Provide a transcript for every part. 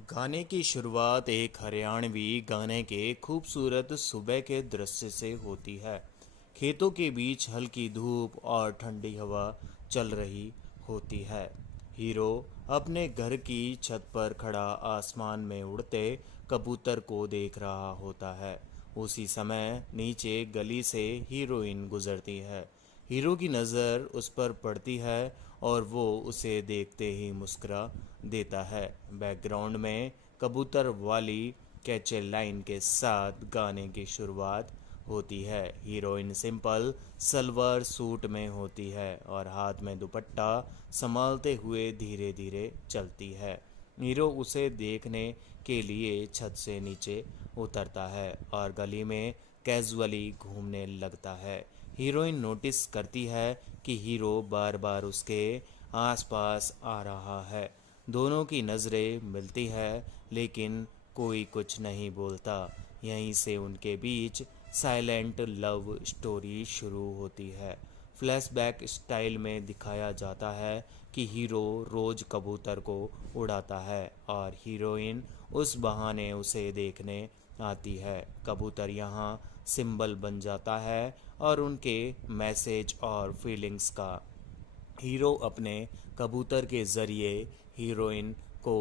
गाने की शुरुआत एक हरियाणवी गाने के खूबसूरत सुबह के दृश्य से होती है। खेतों के बीच हल्की धूप और ठंडी हवा चल रही होती है। हीरो अपने घर की छत पर खड़ा आसमान में उड़ते कबूतर को देख रहा होता है। उसी समय नीचे गली से हीरोइन गुजरती है। हीरो की नज़र उस पर पड़ती है और वो उसे देखते ही मुस्कुरा देता है। बैकग्राउंड में कबूतर वाली कैचे लाइन के साथ गाने की शुरुआत होती है। हीरोइन सिंपल सलवार सूट में होती है और हाथ में दुपट्टा संभालते हुए धीरे धीरे चलती है। हीरो उसे देखने के लिए छत से नीचे उतरता है और गली में कैजुअली घूमने लगता है। हीरोइन नोटिस करती है कि हीरो बार बार उसके आसपास आ रहा है। दोनों की नज़रें मिलती है लेकिन कोई कुछ नहीं बोलता। यहीं से उनके बीच साइलेंट लव स्टोरी शुरू होती है। फ्लैशबैक स्टाइल में दिखाया जाता है कि हीरो रोज कबूतर को उड़ाता है और हीरोइन उस बहाने उसे देखने आती है। कबूतर यहाँ सिंबल बन जाता है और उनके मैसेज और फीलिंग्स का। हीरो अपने कबूतर के ज़रिए हीरोइन को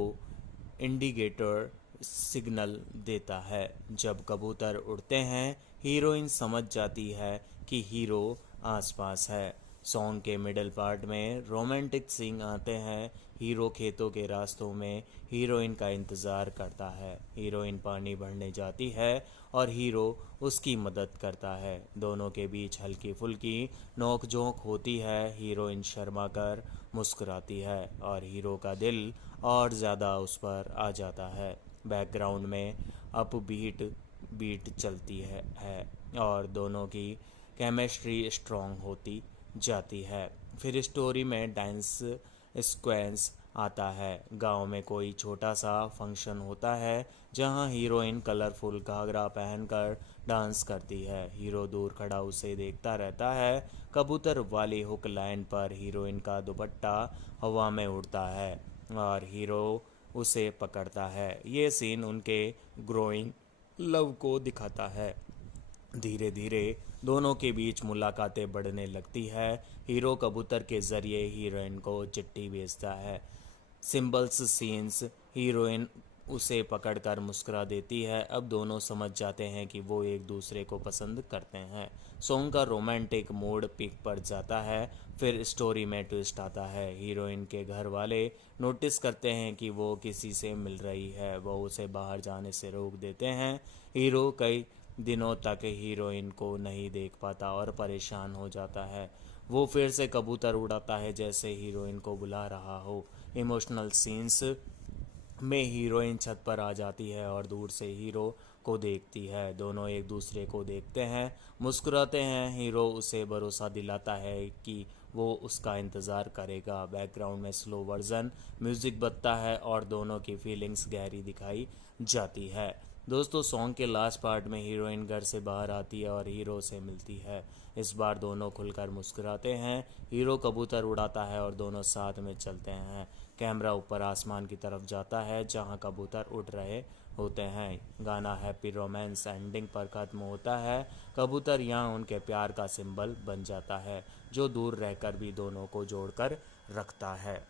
इंडिकेटर सिग्नल देता है। जब कबूतर उड़ते हैं हीरोइन समझ जाती है कि हीरो आसपास है। सॉन्ग के मिडल पार्ट में रोमांटिक सीन आते हैं। हीरो खेतों के रास्तों में हीरोइन का इंतज़ार करता है। हीरोइन पानी भरने जाती है और हीरो उसकी मदद करता है। दोनों के बीच हल्की फुल्की नोक-झोंक होती है। हीरोइन शर्मा कर मुस्कुराती है और हीरो का दिल और ज़्यादा उस पर आ जाता है। बैकग्राउंड में अप बीट चलती है और दोनों की केमिस्ट्री स्ट्रॉन्ग होती जाती है। फिर स्टोरी में डांस सीक्वेंस आता है। गांव में कोई छोटा सा फंक्शन होता है जहां हीरोइन कलरफुल घाघरा पहनकर डांस करती है। हीरो दूर खड़ा उसे देखता रहता है। कबूतर वाली हुक लाइन पर हीरोइन का दुपट्टा हवा में उड़ता है और हीरो उसे पकड़ता है। ये सीन उनके ग्रोइंग लव को दिखाता है। धीरे धीरे दोनों के बीच मुलाकातें बढ़ने लगती है। हीरो कबूतर के ज़रिए हीरोइन को चिट्ठी भेजता है। सिंबल्स सीन्स हीरोइन उसे पकड़कर मुस्कुरा देती है। अब दोनों समझ जाते हैं कि वो एक दूसरे को पसंद करते हैं। सॉन्ग का रोमांटिक मूड पीक पर जाता है। फिर स्टोरी में ट्विस्ट आता है। हीरोइन के घर वाले नोटिस करते हैं कि वो किसी से मिल रही है। वो उसे बाहर जाने से रोक देते हैं। हीरो कई दिनों तक हीरोइन को नहीं देख पाता और परेशान हो जाता है। वो फिर से कबूतर उड़ाता है जैसे हीरोइन को बुला रहा हो। इमोशनल सीन्स में हीरोइन छत पर आ जाती है और दूर से हीरो को देखती है। दोनों एक दूसरे को देखते हैं, मुस्कुराते हैं। हीरो उसे भरोसा दिलाता है कि वो उसका इंतज़ार करेगा। बैकग्राउंड में स्लो वर्जन म्यूज़िक बजता है और दोनों की फीलिंग्स गहरी दिखाई जाती है। दोस्तों, सॉन्ग के लास्ट पार्ट में हीरोइन घर से बाहर आती है और हीरो से मिलती है। इस बार दोनों खुलकर मुस्कुराते हैं। हीरो कबूतर उड़ाता है और दोनों साथ में चलते हैं। कैमरा ऊपर आसमान की तरफ जाता है जहां कबूतर उड़ रहे होते हैं। गाना हैप्पी रोमांस एंडिंग पर ख़त्म होता है। कबूतर यहाँ उनके प्यार का सिंबल बन जाता है जो दूर रहकर भी दोनों को जोड़कर रखता है।